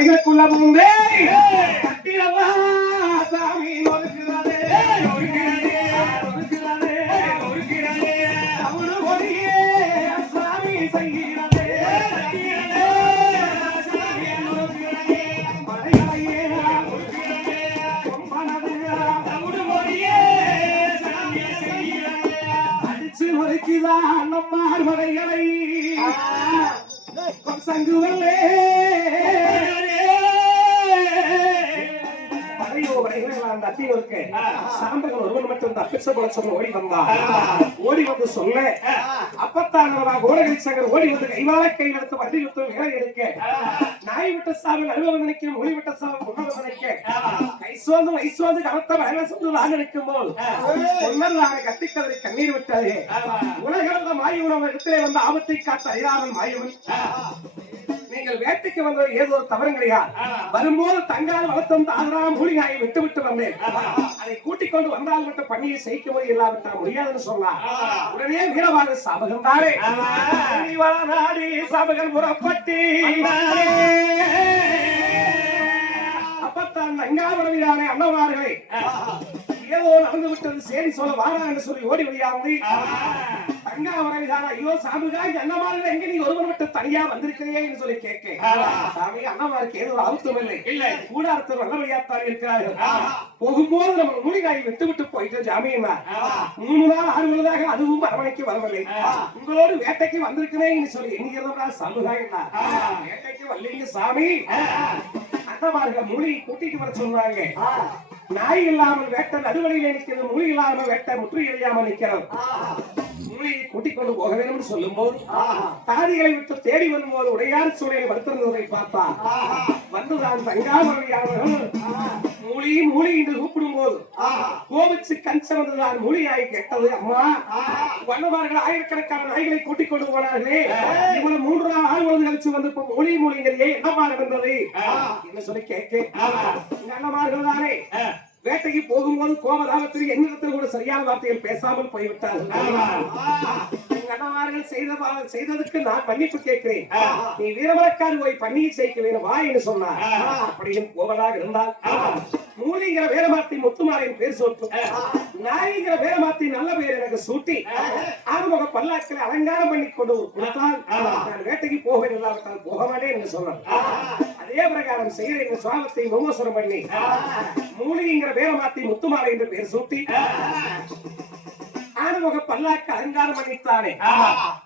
வரிகளுக்குள்ள முந்தே கட்டிடவா சாமி நொறுக்கிறாரே அவனு ஒளியே சாமி செய்கிறாரே மலையாயே அடிச்சு நொறுக்கிதான் நம்மார் மலைகளை சங்குவல்லே சாம்பகன் ஒருவன் மட்டும் தப்பிச்ச போல சொல்ல ஓடி வந்தான். ஓடி வந்து சொல்ல அப்பத்தான் கோடகை சங்கர் ஓடி வந்து கைவாழ கை எடுத்து வண்டி விட்டு வேலை எடுக்க நாய் விட்ட சாவில் அலுவலகம் நினைக்கும் மொழி விட்ட சாவில் முன்னோடு நினைக்க கைசோந்து வைசோந்து கனத்த வயல சொல்லு நான் நினைக்கும் போது ஒன்னால் கத்திக்கதறி கண்ணீர் விட்டாரே உலகளந்த மாயவன் இடத்திலே வந்து ஆபத்தை காட்ட அறியாமல் மாயவன் நீங்கள் வேட்டைக்கு வந்தது ஏதோ ஒரு தவறும் கிடையாது. வரும்போது தங்கால் வளர்த்தம் தாதராம் மூலிகாயை விட்டு விட்டு வந்தேன். அதை கூட்டிக் கொண்டு வந்தால் மட்டும் பண்ணியை செய்ய முடியும் இல்லாவிட்டால் முடியாதுன்னு சொன்னார். உடனே வீரவாக சாபகன் தாரே நாடி சாபகன் புறப்பட்டு அப்பத்தான் தங்காவரவிதானே அண்ணவார்களே ஏதோ நடந்து விட்டது சேரி சொல்ல வாரா என்று சொல்லி ஓடி வழியாவது தங்கா வரவிதான ஐயோ சாமிகா அண்ணமார்கள் எங்க நீ ஒருவன் மட்டும் தனியா வந்திருக்கிறீங்க என்று சொல்லி கேட்க சாமி அண்ணமாருக்கு ஏதோ அவுத்தம் இல்லை கூடாரத்தில் நல்லபடியாத்தான் இருக்கிறார்கள். போகும்போது நம்ம மூலிகாயை விட்டு விட்டு போயிட்டு ஜாமியமா 3 நாள் 6 மணிதாக அதுவும் அரவணைக்கு வரவில்லை. உங்களோடு வேட்டைக்கு வந்திருக்கிறேன் என்று சொல்லி என்கிறதா சாமிகா என்ன வேட்டைக்கு வரலீங்க சாமி அண்ணமார்கள் மூலிகை கூட்டிட்டு வர சொன்னாங்க. நாய் இல்லாமல் வேட்டை நடுவழியில் நிற்கிறது, மொழி இல்லாமல் வேட்டை முற்றுகையாமல் நிற்கிறது. மூலியை கூட்டிக் கொண்டு போக வேண்டும் சொல்லும் போது தாதிகளை விட்டு தேடி வரும்போது உடையார் சூழலை வருத்திருந்ததை பார்த்தார். வந்துதான் தங்காமரையாளர்கள் மூலி மூலி என்று கூப்பிடும் போது கோபிச்சு கஞ்சம் வந்துதான் மூலியாய் கேட்டது. அம்மா வண்ணவார்கள் ஆயிரக்கணக்கான நாய்களை கூட்டிக் கொண்டு போனார்களே இவ்வளவு 3 நாள் ஆழ்வது கழிச்சு வந்து மூலி மூலிங்களையே என்னமாக இருந்தது என்ன சொல்லி கேட்க அண்ணமார்கள் தானே வேட்டைக்கு போகும்போது கோபதாபத்தில் என்னிடத்தில் கூட சரியான வார்த்தைகள் பேசாமல் போய்விட்டார்கள். அண்ணமார்கள் செய்ததற்கு நான் மன்னிப்பு கேட்கிறேன். நீ வீரமரக்காடு போய் பண்ணியை செய்ய வேண்டும் வா என்று சொன்னார். அப்படியும் போவதாக இருந்தால் மூலிங்கிற வேரமாத்தி முத்துமாரின் பேர் சொட்டு நாய்ங்கிற வேரமாத்தி நல்ல பேர் எனக்கு சூட்டி ஆறுமுக பல்லாக்கில் அலங்காரம் பண்ணி கொண்டு கொடுத்தால் நான் வேட்டைக்கு போவேன் இல்லாவிட்டால் போக மாட்டேன் என்று சொன்னார். அதே பிரகாரம் செய்கிற என்ற சுவாமத்தை மோசனம் பண்ணி மூலிங்கிற வேரமாத்தி முத்துமாலை என்று பேர் சூட்டி ஆறுமுக பல்லாக்கு அலங்காரம் பண்ணித்தானே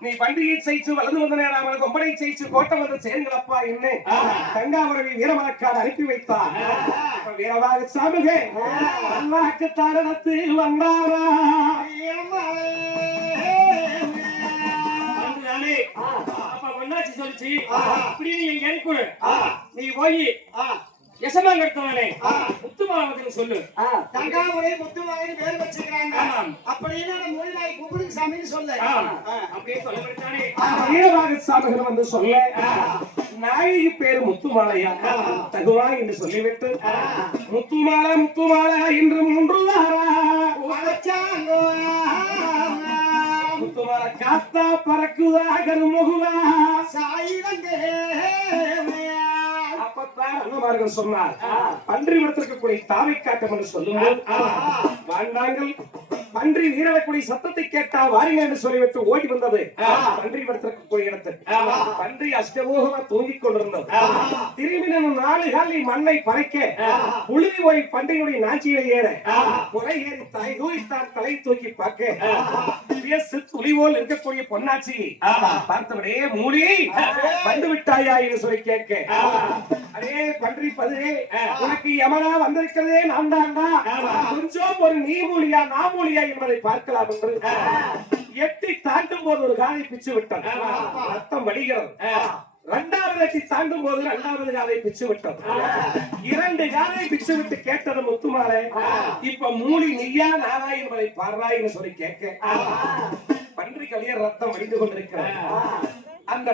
நீ பண்டிகை செய்து வளர்ந்து வந்த நேரம் கொம்பனை செய்து கோட்டை வந்து சேருங்களப்பா என்ன தங்காவரவி வீரமரக்காடு அனுப்பி வைத்தார். வீரவாக சாமுகே பல்லாக்கு தாரத்தில் வந்தாரா சொல்லிச்சு இப்படி நீ போய் எசமாங்க எடுத்தவனே முத்துமாவதற்கு சொல்லு தங்காவரை முத்துமாவரை பேர் வச்சிருக்காங்க அப்படின்னு மூலிகாய் குபுடி சாமின்னு சொல்லு அப்படியே சொல்லப்பட்டானே வீரவாக சாமிகள் வந்து சொல்ல நாயகி பேரு முத்துமாலையா தகுவா என்று சொல்லிவிட்டு முத்துமாலை முத்துமாலை என்று 3 முத்துமாலை காத்தா பறக்குதா கருமுகுவா சாயிரங்கே அண்ணமார்கள் சொன்னார் பன்றி விடத்திற்கக்கூடிய தாவை காட்டம் என்று சொல்லுங்கள் வாழ்ந்தாங்கள் பன்றி வீரக்கூடிய சத்தத்தை கேட்டா வாரிங்க என்று சொல்லிவிட்டு ஓடி வந்தது பன்றி விடத்திற்கக்கூடிய இடத்துக்கு பன்றி அஷ்டமோகமா தூங்கிக் கொண்டிருந்தது. திரும்பி 4 காலில் மண்ணை பறைக்க புழுதி போய் பன்றியுடைய நாச்சியை ஏற புறை ஏறி தாய் தூக்கித்தான் தலை தூக்கி பார்க்க துளிவோல் இருக்கக்கூடிய பொன்னாச்சி பார்த்தவனே மூலி வந்து விட்டாயா என்று சொல்லி கேட்க அடே பன்றி பதுவே உனக்கு யமனா வந்திருக்கிறதே நான் தான்டா கொஞ்சம் ஒரு நீ மூலியா நான் மூலியா என்பதை பார்க்கலாம் என்று எட்டி தாண்டும் போது ஒரு காலை பிச்சு விட்டான். ரத்தம் வடிகிறது. 2வது எட்டி தாண்டும் போது 2வது காலை பிச்சு விட்டோம். 2 காலை பிச்சு விட்டு கேட்டது முத்துமாலை இப்ப மூலி நீயா நானா என்பதை பாடுறாயின்னு சொல்லி கேட்க பன்றி கலிய ரத்தம் வடிந்து கொண்டிருக்கிறார். அந்த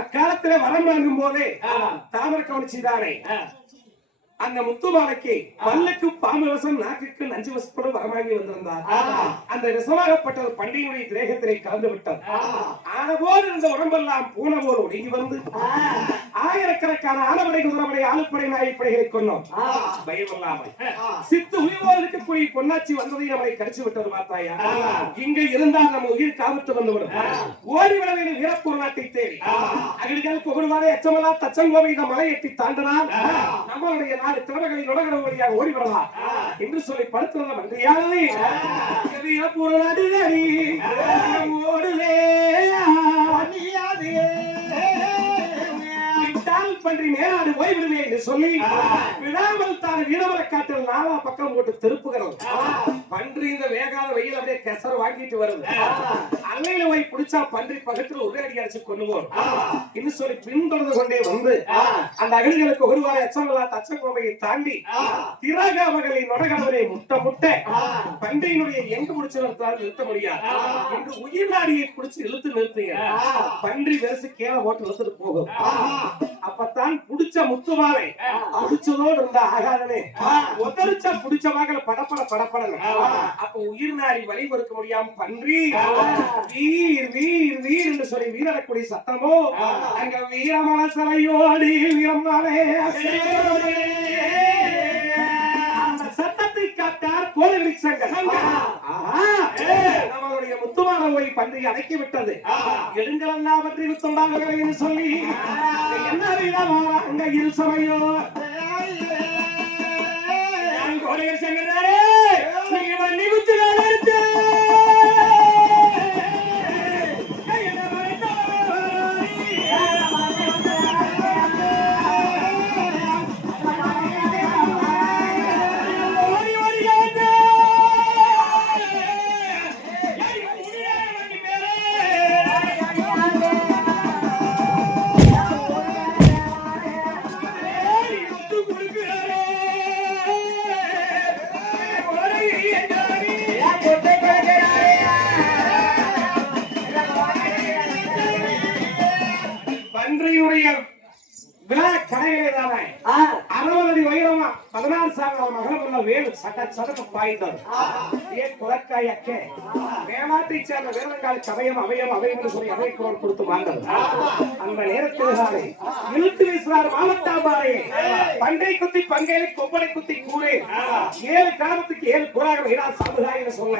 அக்காலத்துல வரம் வாங்கும் போதே தாமரை கவனிச்சுதானே அந்த முத்துமாலைக்கு பல்லுக்கு பாம்பு வசம் நாக்குக்கு நஞ்சு வசப்படும் வரமாகி வந்திருந்தார். அந்த விஷமாகப்பட்ட பண்டிகையுடைய திரேகத்திலே கலந்து விட்டார். ஆனபோது இந்த உடம்பெல்லாம் பூனை போல் ஒடுங்கி வந்து ஆயிரக்கணக்கான ஆடப்படை குதிரைப்படை ஆளுப்படை நாய்ப்படைகளை கொண்டோம் பயமில்லாமல் சித்து உயிரோடு இருக்கக்கூடிய பொன்னாச்சி வந்ததை நம்மை கடிச்சு விட்டது பார்த்தாயா இங்க இருந்தால் நம்ம உயிர் காவத்து வந்துவிடும் ஓடிவிட வேண்டும் வீரப்பூர் நாட்டை தேடி அகில்கள் புகழ்வாரே எச்சமலா தச்சங்கோவை இந்த மலை எட்டி தாண்டினால் நம்மளுடைய நாடு திறமைகளில் உலக வழியாக ஓடிவிடலாம் என்று சொல்லி படுத்துறத மந்திரியானது வீரப்பூர் நாடு ஓடுவே பன்றி நேராடு ஓய்விடுவே என்று சொல்லி விடாமல் தான் வீரவர காட்டில் நாலா பக்கம் போட்டு திருப்புகிறோம் பன்றி இந்த வேகாத வெயில் அப்படியே கெசர வாங்கிட்டு வருது அன்னையில போய் பிடிச்சா பன்றி பக்கத்துல ஒரே அடி அடிச்சு கொண்டுவோம் இன்னும் சொல்லி பின்தொடர்ந்து கொண்டே வந்து அந்த அகலிகளுக்கு ஒரு வார எச்சமல்லா தச்சங்கோமையை தாண்டி திரகாமகளை நொடகடவரை முட்டை முட்டை பன்றியினுடைய எங்கு முடிச்சு நிறுத்த முடியாது என்று உயிர் நாடியை பிடிச்சு இழுத்து நிறுத்துங்க பன்றி வெறுசு கீழே போட்டு இழுத்துட்டு போகும் அப்பத்தான் புடிச்ச முத்துமாலை புடிச்சதோடு இருந்தா ஆகாதனே ஒதறிச்சா புடிச்ச மகள படப்பட படப்படணும் அப்ப உயிர் நாடி வழி கொடுக்க முடியாம பன்றி வீர் வீர் வீர் என்று சொல்லி வீரக்கூடிய சத்தமோ அங்க வீரமனசலையோடி வீரமானே சத்தத்தை காத்தார் கோயில் நம்மளுடைய முத்துமான போய் பன்றி அடக்கி விட்டது எடுங்களா பற்றி சொன்னாங்க சொல்லி என்ன அங்க இரு சமயோ கோயில் சங்கரே நீங்க வண்டி குத்துகால எடுத்து அறுபது வைரமா 16 மகளமுள்ள வேலு சட்ட பாய்ந்தார் ஏன் குலக்காய் அக்கே வேளாட்டை சேர்ந்த வேலங்கால சமயம் அவயம் அவையம் என்று சொல்லி அவை குரல் கொடுத்து வாழ்ந்தது அந்த நேரத்தில் இழுத்து வீசுறார் மாவட்டாபாரே பண்டை குத்தி பங்கேலி கொப்படை குத்தி கூறே 7 கிராமத்துக்கு 7 புறாக வீரா சாமுதாய் என்று சொல்ல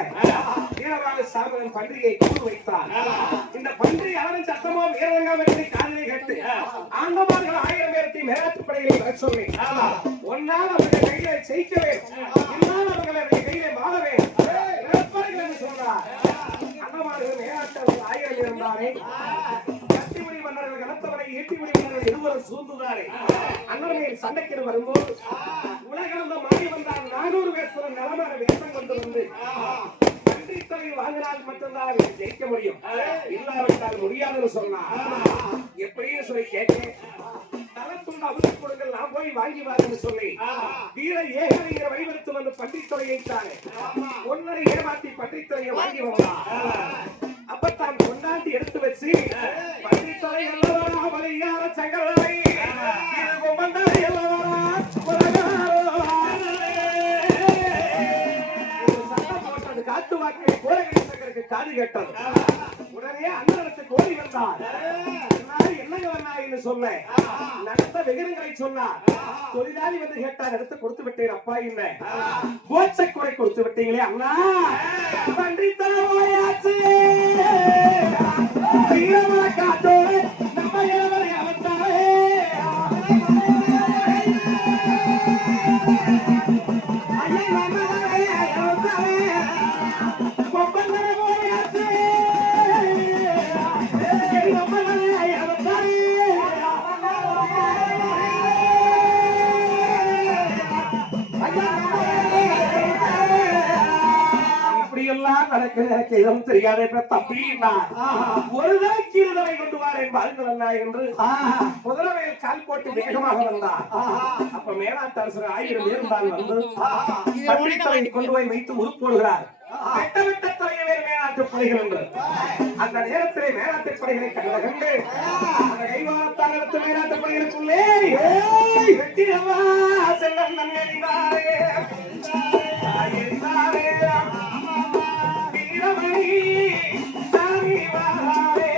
வீரராக சாமுதன் பன்றியை கூறு வைத்தார் இந்த பன்றி அவரின் சத்தமோ வீரங்கா வெற்றி காதலை கட்டு ஆண்டவார்கள் 1000 பேரத்தை மேலாட்டு படைகளை வர சொல்லி ஒன்னால் அவர்கள் கையில ஜெயிக்கவே இன்னால் அவர்கள் கையில மாறவே என்று சொன்னார் அண்ணமார்கள் மேலாட்டவர்கள் 1000 இருந்தாரே கத்திமுடி மன்னர்கள் கனத்தவரை ஈட்டிமுடி மன்னர்கள் இருவரும் சூழ்ந்துதாரே அண்ணமையில் சண்டைக்கு வரும்போது உலகளந்த மாறி வந்தால் 400 பேர் நிலமான வேஷம் கொண்டு வந்து பன்றித்தொகை வாங்கினால் மட்டும்தான் ஜெயிக்க முடியும் இல்லாவிட்டால் முடியாதுன்னு சொன்னார் எப்படின்னு சொல்லி கேட்டேன் தலத்துண்டு அவுத்து கொடுங்கள் நான் போய் வாங்கி வாங்கன்னு சொல்லி வீர ஏகரைய வழிபடுத்து வந்து பன்றித்தொகையை தானே ஒன்னரை ஏமாத்தி பன்றித்தொகையை வாங்கி வந்தான் அப்பத்தான் கொண்டாண்டி எடுத்து வச்சு பன்றித்தொகை எல்லோரும் வழியார சங்கரை காத்து வாக்கை கோரகருக்கு காது கேட்டது உடனே அண்ணனுக்கு ஓடி வந்தார் என்னங்க சொல்ல நடந்த விகரங்களை சொன்னார் தொழிலாளி வந்து கேட்டார் எடுத்து கொடுத்து விட்டேன் அப்பா என்ன கோச்சை குறை கொடுத்து விட்டீங்களே அண்ணா பன்றி தரவாயாச்சு காத்தோடு நம்ம இளவரை அவத்தாரே எனக்கு எதுவும் தெரியாத தம்பி ஒரு நாளைக்கு இருதலை கொண்டு வாரேன் பாருங்கள் என்று முதலவையில் கால் போட்டு வேகமாக வந்தார் அப்ப மேலாட்டு அரசர் 1000 பேர் தான் வந்து பன்றித்தலை கொண்டு போய் வைத்து உருப்போடுகிறார் வெட்ட தலைவர் மேலாட்டு படைகள் என்று அந்த நேரத்திலே மேலாட்டு படைகளை கண்டு அந்த கைவாரத்தால் எடுத்து மேலாட்டு படைகளுக்குள்ளே வெட்டியவா செல்லம் நன்னறிந்தாரே சாமி வாரே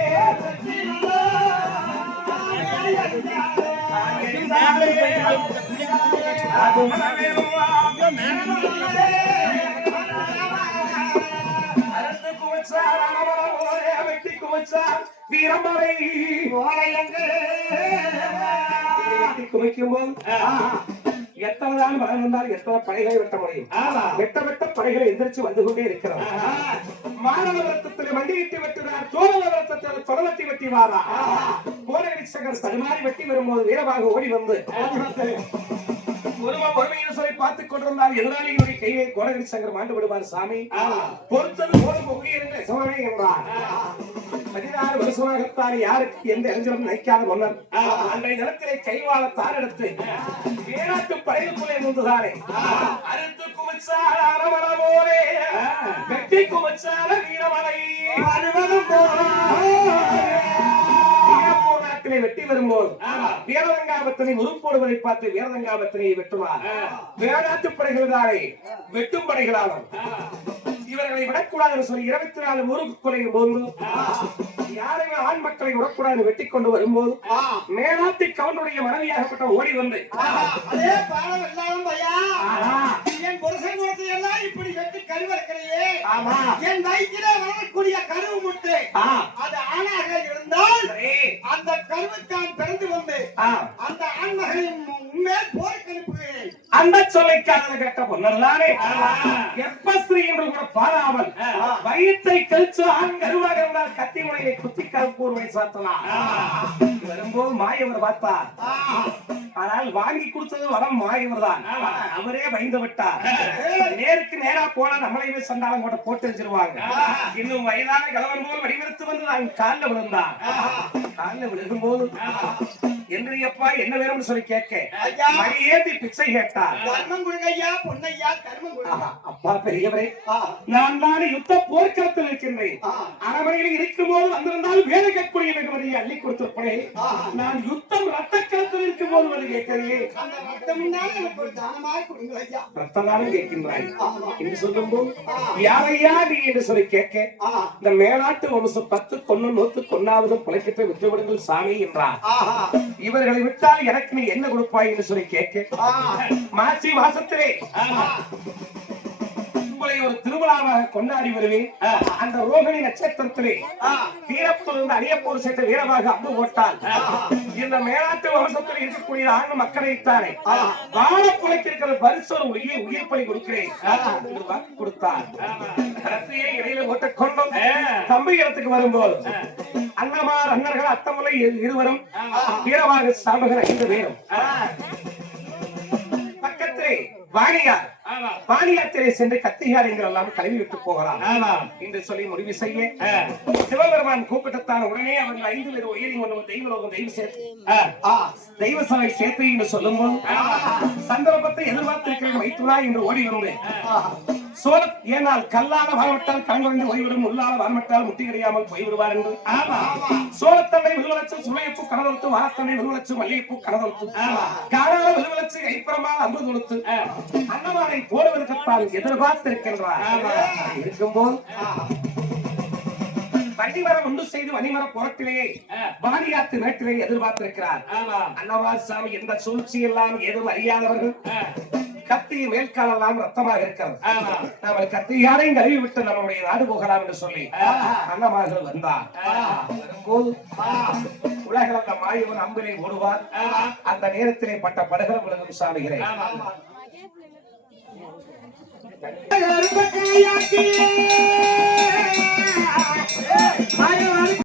வீரமலை குமிக்கும் போது எத்தனை தான் மரம் வந்தாலும் எத்தனை படைகளை வெட்ட முடியும். வெட்ட படைகளை எந்திரிச்சு வந்து கொண்டே இருக்கிறோம். மாநகரத்திலே மண்டியிட்டு வெட்டினார், சோழவரத்தில் தொடர்த்தி வெட்டி வாரா. கோடகடி சங்கர் தடுமாறி வெட்டி வரும்போது வீரமாக ஓடி வந்து ஒருமையை சொல்லி பார்த்துக் கொண்டிருந்தால் எதிராளிகளுடைய கையை கோடகடி சங்கர் மாண்டு விடுவார். சாமி பொறுத்தது போல பொங்கி இருந்த சோழனை என்றார். 16 வருஷமாகத்தான் யாருக்கு எந்த இளைஞரும் நினைக்காத மன்னர் அன்றைய நிலத்திலே கைவாழ தாரெடுத்து ஏனாட்டு படைகளுக்குள்ளே முந்துதானே அறுத்து குமிச்சால அரமரமோரே வெட்டி குமிச்சால வீரமலை நாட்டிலே வெட்டி வரும்போது வீரதங்காபத்தினை முறுப்போடுவதை பார்த்து வீரதங்காபத்தினை வெட்டுவார். வேளாட்டு படைகள் தானே வெட்டும் படைகளாகும். இவர்களை விடக்கூடாது சொல்லி 24 முறுக்கு கொலையும் போது யாரையும் ஆண் மக்களை விடக்கூடாது வெட்டி கொண்டு வரும்போது மேலாத்தி கவுண்டருடைய மனைவியாகப்பட்ட ஓடி வந்து அதே பாடம் எல்லாம் பையா என் புருஷன் குலத்தை எல்லாம் இப்படி வெட்டி கருவறுக்கிறையே. என் வயிற்றிலே வளரக்கூடிய கருவு முட்டு அது ஆணாக இருந்தால் அந்த கருவுத்தான் பிறந்து வந்து அந்த ஆண்மகளின் உண்மையில் போருக்கு அனுப்புகிறேன். அந்த சொல்லைக்காக கேட்ட பொன்னர்களே எப்ப ஸ்திரீ என்று கூட பாராமல் வயிற்றை கழிச்சு ஆண் கருவாக இருந்தால் கத்தி முனையை குத்தி கருப்பூர்வை சாத்தலாம். வரும்போது மாயவர் பார்த்தார். ஆனால் வாங்கி கொடுத்தது வரம் மாயவர் தான். அவரே பயந்து விட்டார். நேருக்கு நேரா போனா நம்மளையுமே சண்டாலம் கூட போட்டு வச்சிருவாங்க. இன்னும் வயதான கலவன் போல் வடிவெடுத்து வந்து நான் காலில் விழுந்தான். காலில் விழுகும் போது என்றையப்பா என்ன வேணும்னு சொல்லி கேட்க மணியேந்தி பிச்சை கேட்டார். கர்மம் கொடுங்கய்யா பொன்னையா கர்மம் கொடுங்க. அப்பா பெரியவரே நான் தான் யுத்த போர்க்களத்தில் இருக்கின்றேன். அரமனையில் இருக்கும் போது வந்திருந்தால் வேலை கேட்கக்கூடிய வெகுமதியை அள்ளி கொடுத்திருப்பேன். நான் யுத்தம் ரத்த களத்தில் இருக்கும் போது வந்து கேட்கிறேன். அந்த ரத்தம் எனக்கு ஒரு தானமாக கொடுங்க ஐயா. ரத்ததானம் கேட்கின்றாய் என்று சொல்லும் போது யாரையா நீ என்று சொல்லி கேட்க இந்த மேலாட்டு வம்சம் 10 கொன்னு 100 கொன்னாவது பிழைக்கத்தை விட்டுவிடுங்கள் சாமி என்றார். இவர்களை விட்டால் எனக்கு நீ என்ன கொடுப்பாய் என்று சொல்லி கேட்க மாசி மாசத்திலே உங்களை ஒரு திருவிழாவாக கொண்டாடி வருவேன். அந்த ரோகிணி நட்சத்திரத்திலே வீரத்திலிருந்து அரியப்போர் சேர்த்த வீரமாக அம்பு போட்டால் இந்த மேலாட்டு வம்சத்தில் இருக்கக்கூடிய ஆண் மக்களைத்தானே வாழ புழைக்கிற பரிசு உயிர் பலி கொடுக்கிறேன் வாக்கு கொடுத்தார். ரத்தியை இடையில போட்டுக் கொண்டும் தம்பிகிறதுக்கு வரும்போது அண்ணமார் அண்ணர்கள் அத்தமுலை இருவரும் வீரமாக சாமகர் 5 பேரும் பக்கத்திலே வாணியாத்திரை சென்று கத்திகாரங்கள் எல்லாம் கழுவி விட்டு போகலாம் என்று சொல்லி முடிவு செய்ய சிவபெருமான் கூப்பிட்டுத்தான் உடனே அவர்கள் 5 பேர் உயிரி கொண்டு தெய்வலோகம் தெய்வ சபை சேர்த்து என்று சொல்லும் போது சந்தர்ப்பத்தை எதிர்பார்த்திருக்கிறேன் வைத்துள்ளா என்று ஓடி வந்தேன். ஏனால் கல்லால வரவிட்டால் கண்குறைந்து ஓய்விடும், உள்ளால வரவிட்டால் முட்டி கிடையாமல் போய்விடுவார் என்று சோழத்தண்டை விழுவலச்சு சுளையப்பு கனதொழுத்து வாரத்தண்டை விழுவலச்சு மல்லிகைப்பூ கனதொழுத்து காணால விழுவலச்சு கைப்புறமால் அம்பு தொழுத்து அன்னமாரை போடுவதற்குத்தான் எதிர்பார்த்திருக்கின்றார். இருக்கும்போது வண்டிமரம் ஒன்று செய்து வண்டிமர புறத்திலே வாணியாத்து மேட்டிலே எதிர்பார்த்திருக்கிறார். அன்னவார் சாமி எந்த சூழ்ச்சி எல்லாம் ஏதும் அறியாதவர்கள் கத்தி மேல்காலெல்லாம் ரத்தமாக இருக்கிறது. நம்ம கத்தி யாரையும் கழுவி விட்டு நம்முடைய நாடு போகலாம் என்று சொல்லி அன்னமாக வந்தார். வரும்போது உலகில் அந்த மாயவன் அம்பினை ஓடுவார். அந்த நேரத்திலே பட்ட படுகரம் விலகும் சாமிகிறேன்.